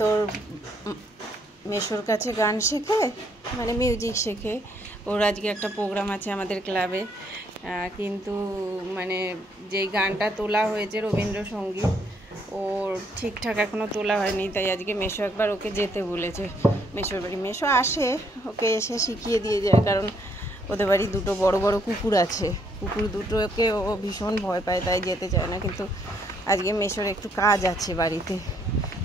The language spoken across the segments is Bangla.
তোর মেশোর কাছে গান শেখে, মানে মিউজিক শেখে। ওর আজকে একটা প্রোগ্রাম আছে আমাদের ক্লাবে, কিন্তু মানে যেই গানটা তোলা হয়েছে রবীন্দ্রসঙ্গীত, ওর ঠিকঠাক এখনও তোলা হয়নি, তাই আজকে মেশো একবার ওকে যেতে বলেছে মেশোর বাড়ি। মেশো আসে, ওকে এসে শিখিয়ে দিয়ে যায়, কারণ ওদের বাড়ি দুটো বড় বড় কুকুর আছে, কুকুর দুটোকে ও ভীষণ ভয় পায়, তাই যেতে চায় না। কিন্তু আজকে মেশোর একটু কাজ আছে বাড়িতে,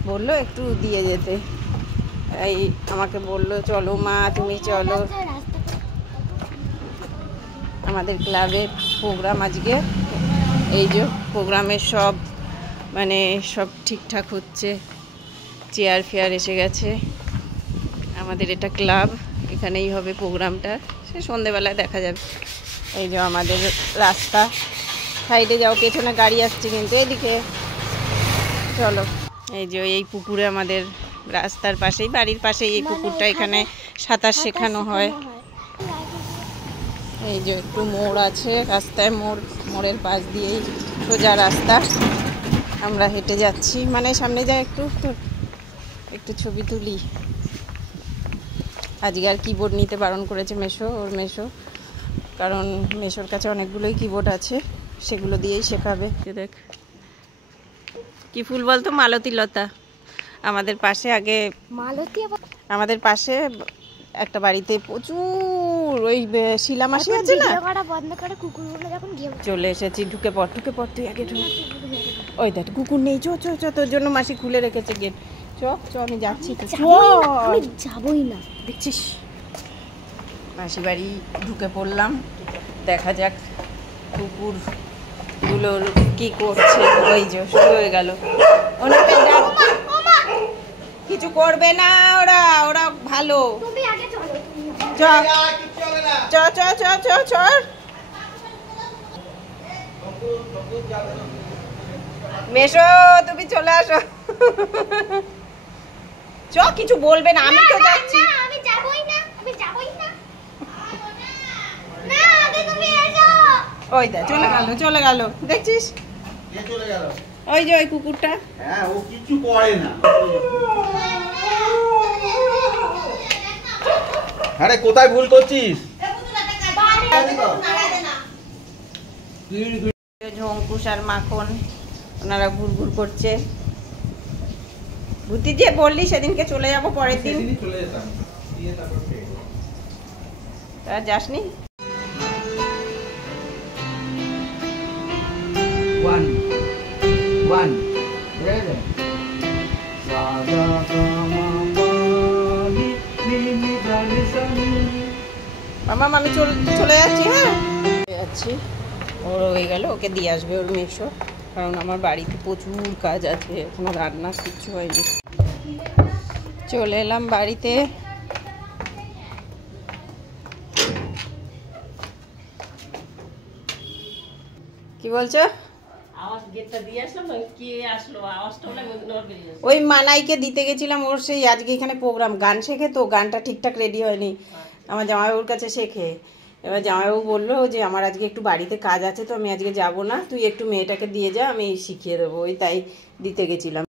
বললো একটু দিয়ে যেতে, এই আমাকে বললো চলো মা তুমি চলো। আমাদের ক্লাবের প্রোগ্রাম আজকে, এই যে প্রোগ্রামের সব মানে সব ঠিকঠাক হচ্ছে, চেয়ার ফেয়ার এসে গেছে। আমাদের এটা ক্লাব, এখানেই হবে প্রোগ্রামটা, সে সন্ধেবেলায় দেখা যাবে। এই যে আমাদের রাস্তা, সাইডে যাও, পেছনে গাড়ি আসছে কিন্তু এদিকে চলো। এই যে এই পুকুরে আমাদের রাস্তার পাশেই, বাড়ির পাশেই এই পুকুরটা, এখানে সাঁতার শেখানো হয়। এই যে একটু মোড় আছে রাস্তায়, মোড়ের পাশ দিয়েই সোজা রাস্তা, আমরা হেঁটে যাচ্ছি, মানে সামনে যাই একটু ছবি তুলি। আজকে আর কিবোর্ড নিতে বারণ করেছে ওর মেশো, কারণ মেশোর কাছে অনেকগুলোই কিবোর্ড আছে, সেগুলো দিয়েই শেখাবে। দেখ কি ফুল বলতো, মালতী লতা। আমাদের পাশে আগে আমাদের পাশে একটা বাড়িতে প্রচুর ওই শিলা মাসি আছে না, চলে এসেছি। ঢুকে পড় তুই আগে ঢুকে। ওই দেখ কুকুর নেই, চ তোর জন্য মাসি খুলে রেখেছে গেট। চ আমি যাচ্ছি, আমি যাবই না। দেখছিস মাসি বাড়ি ঢুকে পড়লাম, দেখা যাক কুকুর গুলোর কি করছে। ওই যে শুরু হয়ে গেল, কিছু করবে না ওরা ভালো। চ মেশো তুমি চলে আসো, চ কিছু বলবে না, আমি তো যাচ্ছি। ওই দা চলে গেল দেখছিস, ওই যে ওই কুকুরটা, ও কিছু করে না। আরে কোথায় ভুল করছিস? ঝঙ্কুশ আর মাখন ওনারা ঘুরঘুর করছে। ভূতি যে বললি সেদিনকে চলে যাবো পরের দিন, তা যাসনি? মামা আমি চলে যাচ্ছি, হ্যাঁ যাচ্ছি। ওর হয়ে গেল, ওকে দিয়ে আসবে ওর মেশো, কারণ আমার বাড়িতে প্রচুর কাজ আছে, এখনো রান্না কিচ্ছু হয়নি। চলে এলাম বাড়িতে। কি বলছো? ওই মানাইকে দিতে গেছিলাম, ওর সেই আজকে এখানে প্রোগ্রাম, গান শেখে তো, গানটা ঠিকঠাক রেডি হয়নি, আমার জামাইবাবুর কাছে শেখে। এবার জামাইবাবু বললো যে আমার আজকে একটু বাড়িতে কাজ আছে, তো আমি আজকে যাব না, তুই একটু মেয়েটাকে দিয়ে যা, আমি শিখিয়ে দেবো, ওই তাই দিতে গেছিলাম।